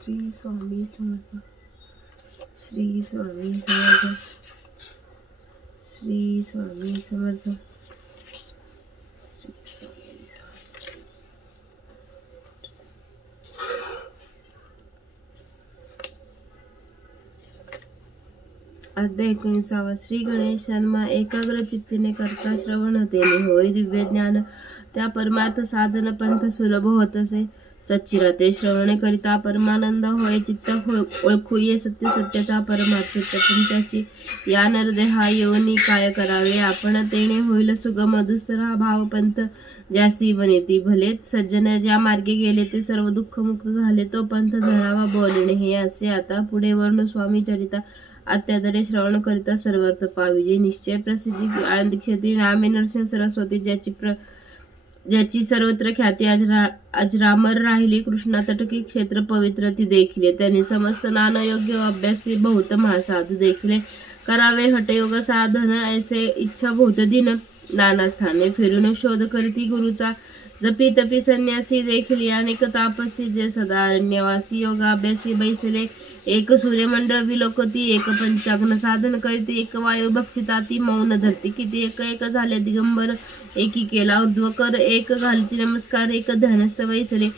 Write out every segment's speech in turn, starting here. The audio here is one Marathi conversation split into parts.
श्री स्वामी समर्थ, श्री स्वामी समर्थ, श्री स्वामी समर्थ, श्री स्वामी समर्थ। अध्याय 19. श्री गणेश जन्म एकाग्र चित्तीने करता श्रवण तेने होय दिव्य ज्ञान, त्या परमार्थ साधन पंथ सुलभ होत असे। सच्चिरते श्रवणे करिता परमानंद होय चित्त ओळखू ये सत्य सत्यता परमार्थ त्याची या नरदेहा येऊनी काय करावे आपण तेणे होईल सुगम दुस्तर हा भाव पंथ जास्ती बनेती भले सज्जन ज्या मार्गे गेले ते सर्व दुःख मुक्त झाले तो पंथ धरावा बोलणे हे असे। आता पुढे वर्ण स्वामी चरिता अत्यादरे श्रवण करिता सर्वार्थ पाविजे निश्चय प्रसिद्धी आनंद क्षेत्री नामे नरसिंह सरस्वती ज्याची सर्वत्र ख्याती अजरामर राहिली। कृष्णा तटकी क्षेत्र पवित्र ती देखिले त्यांनी समस्त नानयोग्य अभ्यासी बहुत महासाधू देखिले करावे हटयोग साधन ऐसे इच्छा बहुत दिन नाना स्थाने फिरून शोध करती गुरुचा जपी तपी संन्यासी देखिली अनेक तापसी जे सदा अरण्यवासी योगाभ्यासी बैसले एक सूर्यमंडळ विलोकती एक पंचाग्न साधन करती एक वायू भक्षिताती मौन धरती किती एक झाले दिगंबर एकी केला उर्ध्वकर एक घालती नमस्कार एक ध्यानस्थ बैसले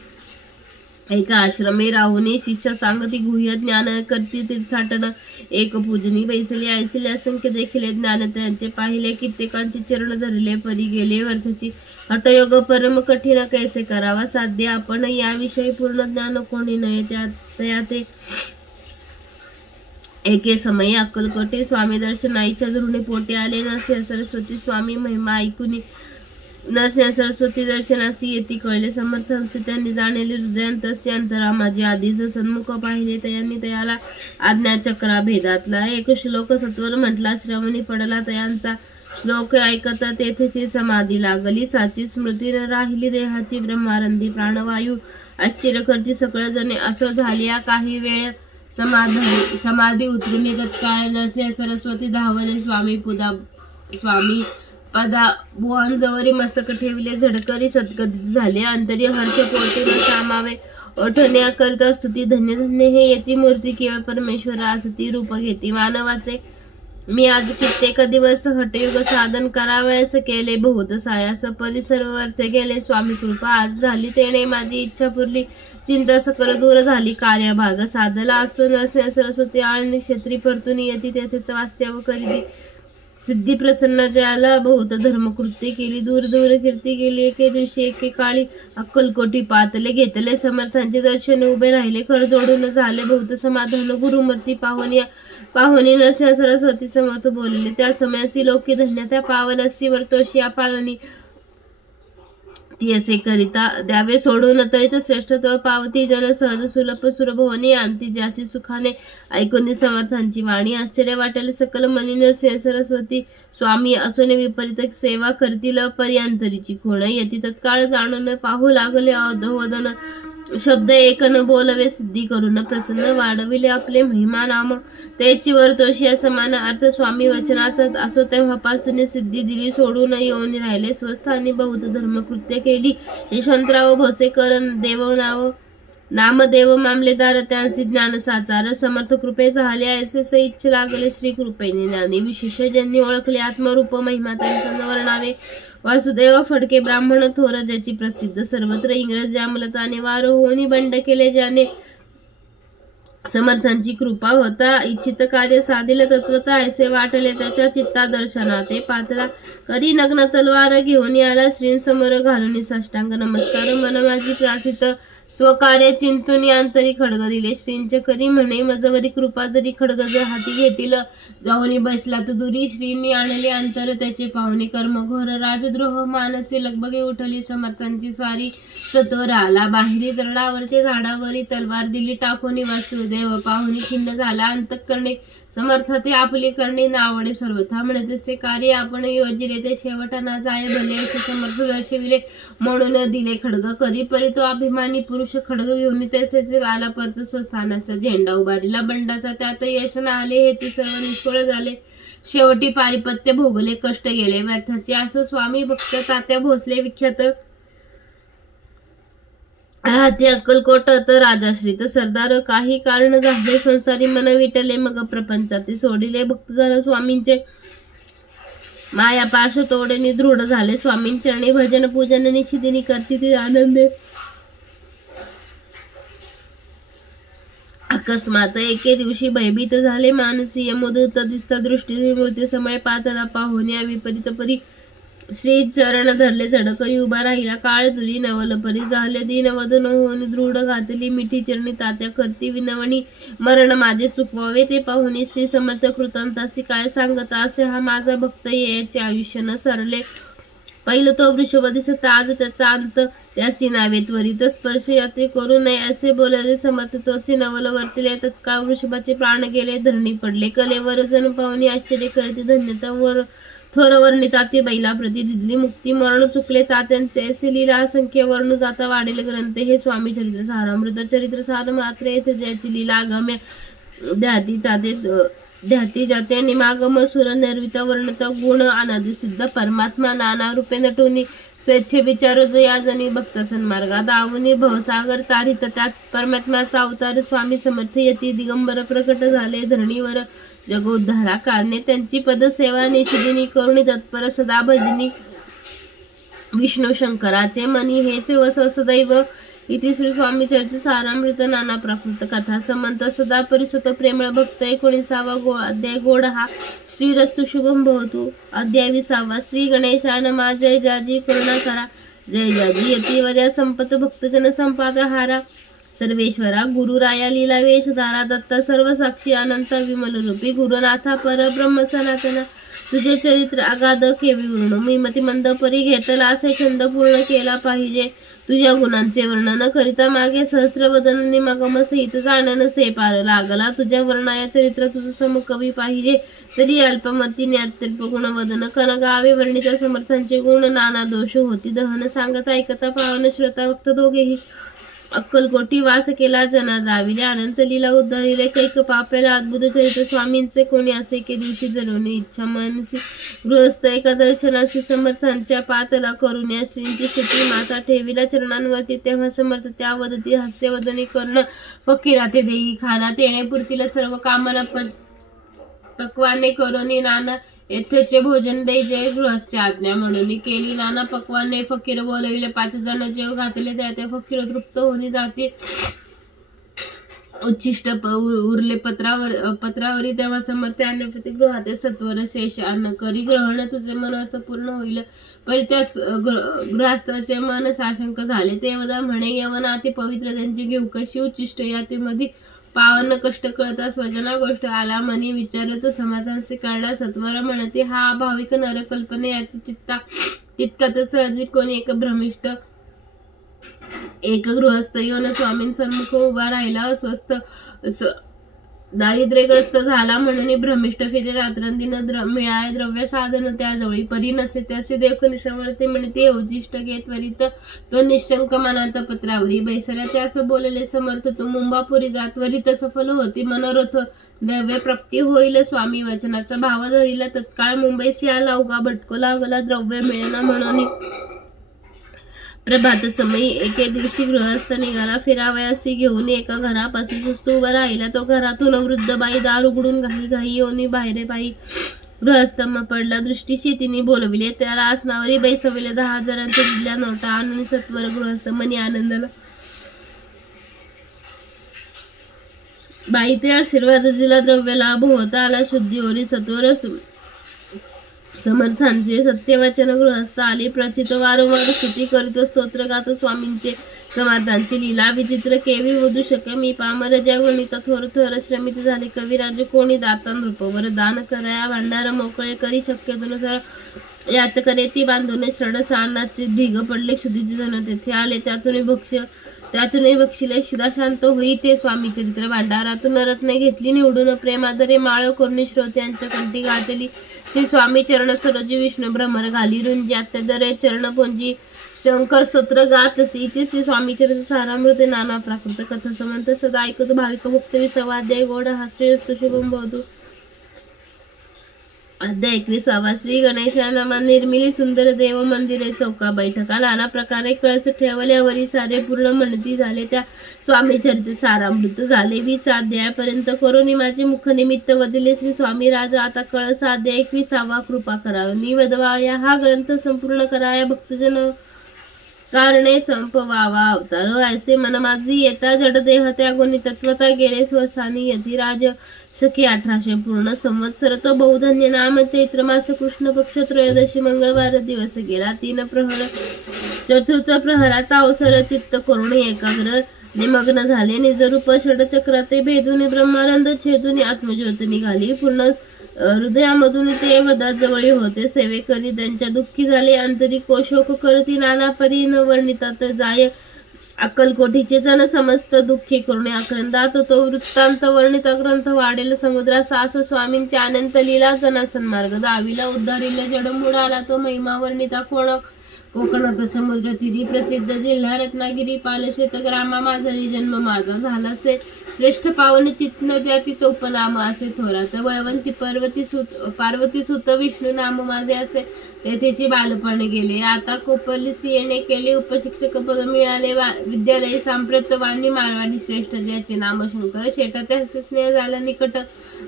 एका आश्रमे राहुनी शिष्य सांगती गुह्य ज्ञान करती तीर्थाटन एक पूजनी बैसले ऐसले असंख्य देखिले ज्ञान त्यांचे पाहिले कित्येकांचे चरण धरले परी गेले वर्थची हटयोग परम कठीण कैसे करावा साध्य आपण याविषयी पूर्ण ज्ञान कोणी नये त्या ते एके समयी अक्कलकोटे स्वामी दर्शनाईच्या धुरुणे पोटे आले नरसिंह सरस्वती स्वामी महिमा ऐकून नरसिंह सरस्वती दर्शनासी येती कळले समर्थांचे त्यांनी जाणले हृदयांतस्य अंतरा माझे आधीच सन्मुख पाहिले त्यांनी तयाला आज्ञाचक्रा भेदातला एक श्लोक सत्वर म्हटला श्रवणी पडला तयांचा श्लोक ऐकता तेथेची समाधी लागली साची स्मृती न राहिली देहाची ब्रह्मारंदी प्राणवायू आश्चर्यकरची सकळ जणे असो झाल्या काही वेळ समाधी उतरून तत्काळ नरसिंह सरस्वती धावले स्वामी पदा बुवांजवरी मस्तक ठेवले झडकरी सद्गदित झाले अंतरी हर्ष पोटी न सामावे ओठण्या करता स्तुती धन्य धन्य हे येती मूर्ती केवळ परमेश्वरा असती रूप घेती मानवाचे मी आज कित्येक दिवस हटयुग साधन करावयास केले बहुत सायास परी सर्व अर्थ गेले स्वामी कृपा आज झाली तेणे माझी इच्छा पुरली चिंता सकल दूर झाली कार्यभाग साधला असतो नरसिंह सरस्वती आळणी क्षेत्री परतून येती तेथेच वास्तव्य करीती सिद्धी प्रसन्न ज्याला बहुत धर्मकृत्य केली दूर दूर कीर्ती गेली एके दिवशी एके काळी अक्कलकोटी पातले घेतले समर्थांचे दर्शन उभे राहिले कर जोडून झाले बहुत समाधान गुरुमूर्ती पाहुणी नरसिंह सरस्वती समर्थ बोलले त्या समयासी लोकी धन्य त्या पावलसी वर्तोशी पाळणी ती असे करिता द्यावे सोडून तरीच श्रेष्ठत्व पावती जन सहज सुलभ सुरभवनी आणती ज्याशी सुखाने ऐकून समर्थांची वाणी आश्चर्य वाटेल सकल मनी नरसिंह सरस्वती स्वामी असून विपरीत सेवा करतील पर्यांतरीची खूण येती तत्काळ जाणून पाहू लागले अधोवदन शब्द एक न बोलवे सिद्धी करून प्रसन्न वाढविले आपले महिमा नाम त्याची वर्तोशी समान अर्थ स्वामी वचनाचा असो तेव्हापासून सिद्धी दिली सोडून येऊन राहिले स्वस्थानी बहुत धर्मकृत्य केली यशवंतराव भोसेकर देवनाव नामदेव मामलेदार त्यांचे ज्ञान साचार समर्थ कृपे झाले ऐसे इच्छ लागले श्री कृपेने ज्ञानी विशेष ज्यांनी ओळखले आत्मरूप महिमा त्यांचा वर्णावे वासुदेव फडके ब्राह्मण थोर ज्याची प्रसिद्ध सर्वत्र इंग्रज अमलताने वार होऊन बंड केले ज्याने समर्थांची कृपा होता इच्छित कार्य साधिल तत्वता ऐसे वाटले त्याच्या चित्ता दर्शनाते पातला करी नग्न तलवार घेऊन याला श्रींसमोर घालून साष्टांग नमस्कार मन माझी प्रार्थित स्वकार्य चिंतून अंतरी खडग दिले श्रींचे करी म्हणे मजवरी कृपा जरी खडग जर हाती घेतील जाऊनी बसला तर दुरी श्रींनी आणले अंतर त्याचे पाहुणे कर्मघोर राजद्रोह मानसी लगबगे उठली समर्थांची स्वारी सत्वर आला बाहेरी दरडावरचे झाडावरी तलवार दिली टाकून वासुदेव पाहुणी खिन्न झाला अंतःकरणे समर्थ ते आपली करणे नावडे सर्वथा म्हणते कार्य आपण योजिले ते शेवटाना जाय भले असे समर्थ दर्शविले म्हणून दिले खडग करी परी तो अभिमानी पुरुष खडग घेऊन तसेच आला परत स्वस्थानाचा झेंडा उभारिला बंडाचा त्यात यश न आले हे ती सर्व निष्फळ झाले शेवटी पारिपत्य भोगले कष्ट गेले व्यर्थाचे असं स्वामी भक्त तात्या भोसले विख्यात राहते अक्कलकोट तर राजाश्री तर सरदार काही कारण झाले संसारी मन विटले मग प्रपंचाते सोडिले भक्त झालं स्वामींचे माया पाश तोडे दृढ झाले स्वामींचरणी भजन पूजन निशिदिनी करती ती आनंदे अकस्मात एके दिवशी भयभीत झाले मानसीय मुदत दिसता दृष्टी मृत्यू समय पातला पाहुण्या विपरीत परी श्री चरण धरले झडकरी उभा राहिला काळ दुरी नवल परी झाले दीनवदन होऊन दृढ घातली मिठी चरणी तात्या करती विनवणी मरण माझे चुकवावे ते पाहुणी श्री समर्थ कृतांतासी काय सांगता असे हा माझा भक्त याचे आयुष्य न सरले पहिलं तो वृषभ दिसत आज त्याचा अंत त्याची नावे त्वरित स्पर्श यात्री करू नये असे बोलले समर्थ तोचे नवल वर्तले तत्काळ वृषभाचे प्राण गेले धरणी पडले कलेवर जण पाहुणी आश्चर्य करते धन्यता वर थोर वर्णिता ती बैला प्रति दिली मुक्ती मरण चुकले तात्यांचे असे लीला असंख्य वर्णू जाता वाढेल ग्रंथ हे स्वामी चरित्र सारामृत चरित्र सार मात्र येथे ज्याची लीला आगम्य ध्याती जाते निमागम सुर निर्विता वर्णत गुण अनादि सिद्ध परमात्मा नाना रूपे नटुनी स्वेच्छे विचार जो या जणी भक्त सन्मार्गात आवनी भवसागर तारित त्यात परमात्म्याचा अवतार स्वामी समर्थ यती दिगंबर प्रकट झाले धरणीवर जगोद्धारा कारणे त्यांची पदसेवा निशिदिनी करुणी तत्पर सदा भजनी विष्णू शंकराचे मनी हेच वस सदैव इति श्री स्वामी चरित्र सारामृत नाना प्राकृत कथा समंत सदा परिसुत प्रेमळ भक्त 19वा अध्याय गोड हा श्री रस्तु शुभम भवतु अध्याय 20 श्री गणेशा नमा जय जाजी करुणा करा जय जाजी यतिवर्या संपत भक्तजन संपादहारा सर्वेश्वरा गुरुराया लीला वेशधारा दत्ता सर्व साक्षी अनंत विमल रूपी गुरुनाथा परब्रह्म सनातना तुझे चरित्र अगाध केवी वर्णू मी मतिमंद परी घेतला असे छंद पूर्ण केला पाहिजे तुझ्या गुणांचे वर्णन करिता मागे सहस्त्रवदन निमगम सहित जाणन से पार लागला तुझ्या वर्णाया चरित्र तुझ समकवी पाहिजे तरी अल्पमतीने अत्यल्प गुण वदन कनगावे वर्णित समर्थांचे गुण नाना दोष होती दहन सांगता ऐकता पावन श्रोता भक्त दोघेही अक्कलकोटी वास केला जना दाविले अनंत लीला उद्धरिले कैक पापेला अद्भुत चरित्र स्वामींचे कोणी असे एके दिवशी जरवणे इच्छा मनसी गृहस्थ एका दर्शनासी समर्थांच्या पातला करून या श्रींची स्तुती माता ठेविला चरणांवरती तेव्हा समर्थ त्या वदती हास्यवदनी कर्ण फकीरा ते देई खाना येणे पुरतील सर्व कामना पक्वाने करून नाना येथेचे भोजन दे जय गृहस्थ आज्ञा म्हणून केली नाना पक्वाने फकीर बोलविले 5 जण जेव घातले त्या फकीर तृप्त होणी जाते उच्छिष्ट उरले पत्रावरी तेव्हा समर्थ अन्नप्रती गृहाते सत्वर शेष अन्न करी ग्रहण तुझे मनोरथ पूर्ण होईल परी त्या गृहस्थाचे मन साशंक झाले तेवदा म्हणे यवनाती पवित्र त्यांची घेऊ कशी उच्चिष्ट यातीमध्ये पावन कष्ट कळता स्वजना गोष्ट आला मनी विचारतो समाधानसे कळला सत्वर म्हणते हा भाविक नरकल्पने याची चित्ता तितका तर सहजिक कोणी एक भ्रमिष्ट एक गृहस्थ येऊन स्वामींसन्मुख उभा राहिला अस्वस्थ दारिद्र्यग्रस्त झाला म्हणून भ्रमिष्ठ फिरे रात्रंदिन मिळाले द्रव्य साधन त्याजवळी परी नसे त्याचे देखून समर्थे म्हणते उजिष्ट घे त्वरित तो निशंक मनांत पत्रावरी बैसऱ्या त्यास बोलले समर्थ तू मुंबापुरी जा त्वरित सफल होती मनोरथ द्रव्य प्राप्ती होईल स्वामी वचनाचा भाव धरिला तत्काळ मुंबईस आला उगा भटको लागला द्रव्य मिळेना म्हणून प्रभात समयी एके दिवशी गृहस्थ निघाला फिरावयासी घेऊन एका घरापासून सुस्तू उभा राहिला तो घरातून वृद्ध बाई दार उघडून घाई येऊन बाहेर बाई गृहस्थ पडला दृष्टीशी तिने बोलविले त्याला आसनावरी बैसविले 10,000 दिल्या नोटा आणून सत्वर गृहस्थ मनी आनंदाला बाई ते आशीर्वाद दिला द्रव्य लाभ होता आला शुद्धीवरी सत्वर समर्थांचे सत्यवचन गृहस्थ आली प्रचित वारंवार स्तुती करीत स्तोत्र गात स्वामींचे समाधांची लीला विचित्र केवी वधू शके मी पामर ज्या गणित थोर थोर श्रमित झाले कविराज कोणी दाता नृपवर दान कराया भांडार मोकळे करी शक्यतेनुसार याच करे ती बांधून श्रडसानाचे ढिग पडले क्षुधीचे जण तेथे आले त्यातूनही बक्षिले शिदा शांत होई ते स्वामी चरित्र भांडारातून रत्ने घेतली निवडून प्रेमादरे माळ करून श्रोत्यांच्या कंठी गातली श्री स्वामी चरण सरोजी विष्णू भ्रमर घाली रुंजी आत्यादरे चरण पोंजी शंकर स्तोत्र गात श्री स्वामी चरित्र सारामृत नाना प्राकृत कथा समंत सदा ऐकत भाविक भक्त 20वा अध्याय गोड हा श्री शुभम भवतु अध्याय 21. श्री गणेशानामा निर्मिली सुंदर देव मंदिरे चौका बैठका नाना प्रकारे कळस ठेवल्यावरी सारे पूर्ण म्हणती झाले. त्या स्वामी चरित्र सारामृत झाले. 20 अध्यायापर्यंत करोनिमाचे मुख निमित्त वदिले. श्री स्वामी राजा आता कळस अध्याय 21. कृपा करावी निवदवाया हा ग्रंथ संपूर्ण कराया भक्तजन कारणे संपवावा अवतार ऐसे मन माझी येता जडदेह त्या गुणी तत्वता गेले स्वस्थानी यती राज सखी 1800 पूर्ण संवत्सर तो बहुधन्य नाम चैत्र मास कृष्ण पक्ष त्रयोदशी मंगळवार दिवस गेला. 3 प्रहर चतुर्थ प्रहराचा अवसर चित्त करून एकाग्र निमग्न झाले. निजरूप षडचक्र ते भेदून ब्रह्मानंद छेदून आत्मज्योत निघाली. पूर्ण हृदयामधून ते वदाजवळी होते. सेवेकरी त्यांच्या दुःखी झाले. आंतरिक शोक करती नाना परी न वर्णितात जाय अक्कलकोटीचे जन समस्त दुःखी करून आक्रंदात तो वृत्तांत वर्णित ग्रंथ वाढेल समुद्रा सास स्वामींच्या अनंत लीला जनासन मार्ग दावीला उद्धारिल जडमूड आला तो महिमा वर्णिता कोकणात समुद्र तीरी प्रसिद्ध जिल्हा रत्नागिरी पालशेत ग्रामा माझरी जन्म माझा झाला से श्रेष्ठ पावन चित्न त्याती तो उपनाम असे थोरात बळवंती पार्वती सुत विष्णू नाम माझे असे तेथेची बालपण गेले. आता कोपरली सीएने केले उपशिक्षक पद मिळाले. विद्यालय सांप्रत वाणी मारवाडी श्रेष्ठ ज्याचे नाम शंकर शेट त्याचे स्नेह झाला निकट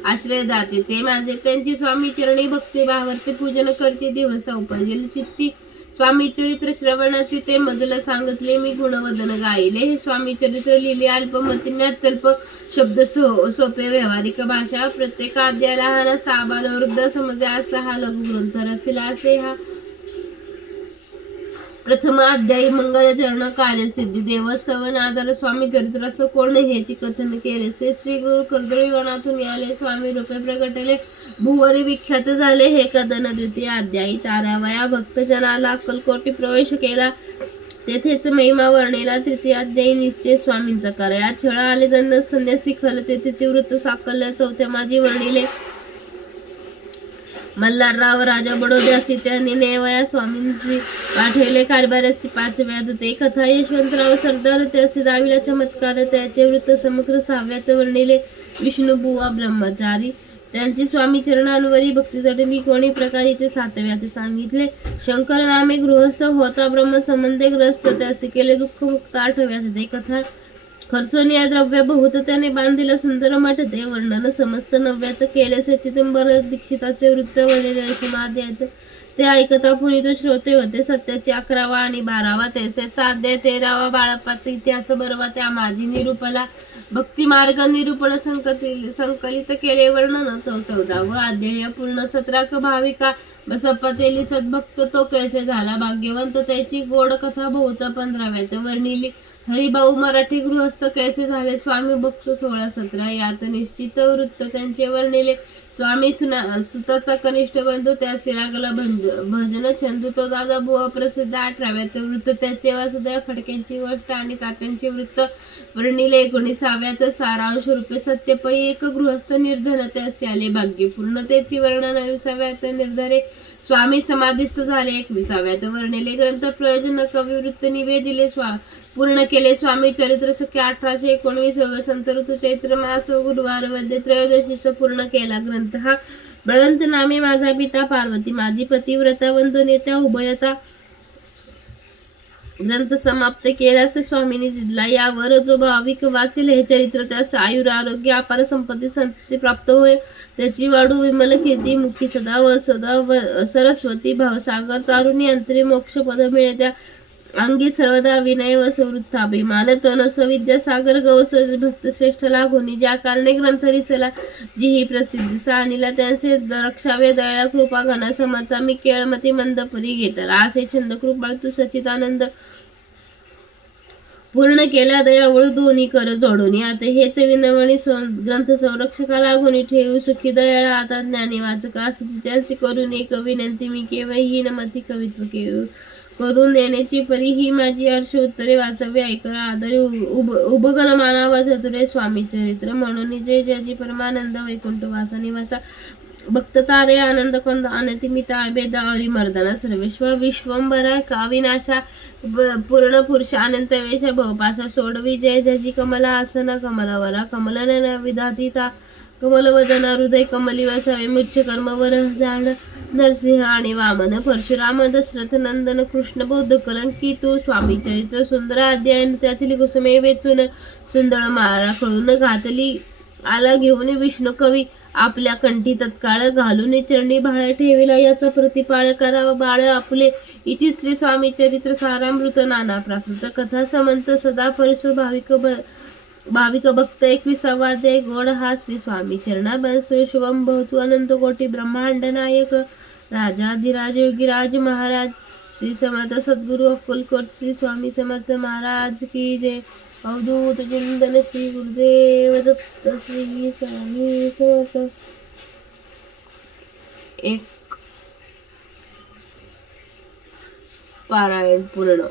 आश्रय दाते ते माझे त्यांची स्वामी चरणी भक्ती भावार्थे पूजन करते दिवस उपजेल चित्ती स्वामी चरित्र श्रवणाचे ते मजल सांगितले मी गुणवदन गायले. हे स्वामी चरित्र लिहिले अल्पमतीन्यातल्प शब्द सोपे व्यावहारिक भाषा प्रत्येक अध्याय लहान साबाल वृद्ध समजा असा हा लघु ग्रंथ रचला असे. हा प्रथम अध्यायी मंगळचरण कार्यसिद्धी देवस्थवन आधार स्वामी चरित्र असं कोण ह्याची कथन केले से श्री गुरु कर्दळीवनातून आले स्वामी रूपे प्रगटले भुवरी विख्यात झाले. हे कथन द्वितीय अध्यायी तारावया भक्तजनाला अक्कलकोटी प्रवेश केला तेथेच महिमा वर्णेला. तृतीय अध्यायी निश्चय स्वामींचा करा छळ आले दंड संन्यासी खल तेथेचे वृत्त साकल्य. चौथ्या माझी वर्णिले मल्हारराव राजा बडोद्यासी त्यांनी नेवया स्वामींची पाठवले कारभाराची 5व्यात ते कथा यशवंतराव सरदार त्याचे 10वीला चमत्कार त्याचे वृत्त समग्र 6व्यात वर्णिले. विष्णुबुवा ब्रह्मचारी त्यांची स्वामी चरणांवरी भक्तीसाठी कोणी प्रकारे ते 7व्यात सांगितले. शंकर नामे गृहस्थ होता ब्रह्म संबंधे ग्रस्त त्याचे केले दुःख मुक्त 8व्यात ते कथा खर्चोनी द्रव्य बहुत त्याने बांधिला सुंदर मठ ते वर्णन समस्त 9व्यात केले. चिदंबर दीक्षिताचे वृत्त वर्णिले. 10व्यात ते ऐकता पुनित श्रोते होते. सत्याचे 11वा आणि 12वा त्याचा अध्याय 13वा बाळप्पाचा इतिहास 12वा त्या माझी निरूपला भक्ती मार्ग निरूपण संकलित केले वर्णन तो 14वा अध्याय पूर्ण 17 भाविका बसप्पा तेली सद्भक्त तो कैसे झाला भाग्यवंत त्याची गोड कथा बहुत 15व्यात वर्णिली. हरिभाऊ मराठी गृहस्थ कैसे झाले स्वामी भक्त 16-17 यात निश्चित वृत्त त्यांचे वर्णिले. स्वामी सुताचा कनिष्ठ बंधू त्याचे लागला भजन छंदू तो दादा बुवा प्रसिद्ध 18व्यात वृत्त त्याचे वासुदेव फडक्यांची गोष्ट आणि तात्यांचे वृत्त वर्णिले. 19व्यात सारांश रूपे सत्यपै एक गृहस्थ निर्धन त्याचे आले भाग्यपूर्ण त्याची वर्णन. 20व्यात निर्धारे स्वामी समाधिस्थ झाले. 21व्यात वर्णिले ग्रंथ प्रयोजन कवी वृत्त निवेदिले पूर्ण केले. स्वामी चरित्र सख्य 1819 वसंत ऋतू चैत्र मास गुरुवार मध्ये त्रयोदशीस पूर्ण केला ग्रंथ. हा बळवंत नामे माझा पिता पार्वती माझी पतिव्रता वंदनेत्या उभयता ग्रंथ समाप्त केल्यास स्वामींनी दिला. यावर जो भाविक वाचेल हे चरित्र त्यास आयुर आरोग्य अपार संपत्ती संतती प्राप्त होय त्याची वाढू विमल कीर्ती मुखी सदा व सरस्वती भावसागर तारुणी अंतरी मोक्ष पद मिळे त्या अंगी सर्वदा विनय व सुवृत्ताभिमान तनस विद्यासागर गवस भक्त श्रेष्ठ लागोनी ज्या कारणे ग्रंथ रिचला जी ही प्रसिद्धी साणीला त्यांचे रक्षावे दया कृपा घन समता मी केळमती मंदपरी घेतला असे छंद कृपाळ तू सचिदानंद पूर्ण केला दयावळ दोन्ही कर जोडून. आता हेच विनवणी ग्रंथ संरक्षका लागून ठेवू सुखी दयाळा आता ज्ञानी वाचका असती त्यांची करून एक विनंती मी केवळ हीनमती कवित्व करून देण्याची परी ही माझी हर्ष उत्तरे वाचावी ऐकला आदरी उभगण मानावा चतुरे स्वामी चरित्र म्हणून जय जय परमानंद वैकुंठ वासा निवासा भक्त तारे आनंद कंद अनतिमिता अभेद अरिमर्दना सर्वेश्वर विश्वंभरा काविनाशा पूर्ण पुरुष अनंत वेश भवपाशा सोडवी जय जजी कमला आसना कमलावरा कमलनयना विधातिता कमलवदना हृदय कमली वसावे मुच्च कर्म वर जाण नरसिंह आणि वामन परशुराम दशरथ नंदन कृष्ण बौद्ध कलंकितो स्वामी चरित्र सुंदर अध्याय त्यातील कुसुमे वेचून सुंदर माळा खळून घातली आला घेऊन विष्णू कवी आपल्या कंठी तत्काळ घालून चरणी भाळ्या ठेविला याचा प्रतिपाळ करावा बाळ आपले इति श्री स्वामी चरित्र सारामृत नाना प्राकृत कथा समंत सदा परशु भाविक भक्त 21वा अध्याय गोड हा श्री स्वामी चरणा बसो शुभम भवतु अनंत कोटी ब्रह्मांड नायक राजाधिराज योगीराज महाराज श्री समर्थ सद्गुरु अक्कलकोट श्री स्वामी समर्थ महाराज की जय। अवधूत चिंतन श्री गुरुदेव दत्त श्री स्वामी समर्थ। एक पारायण पूर्ण।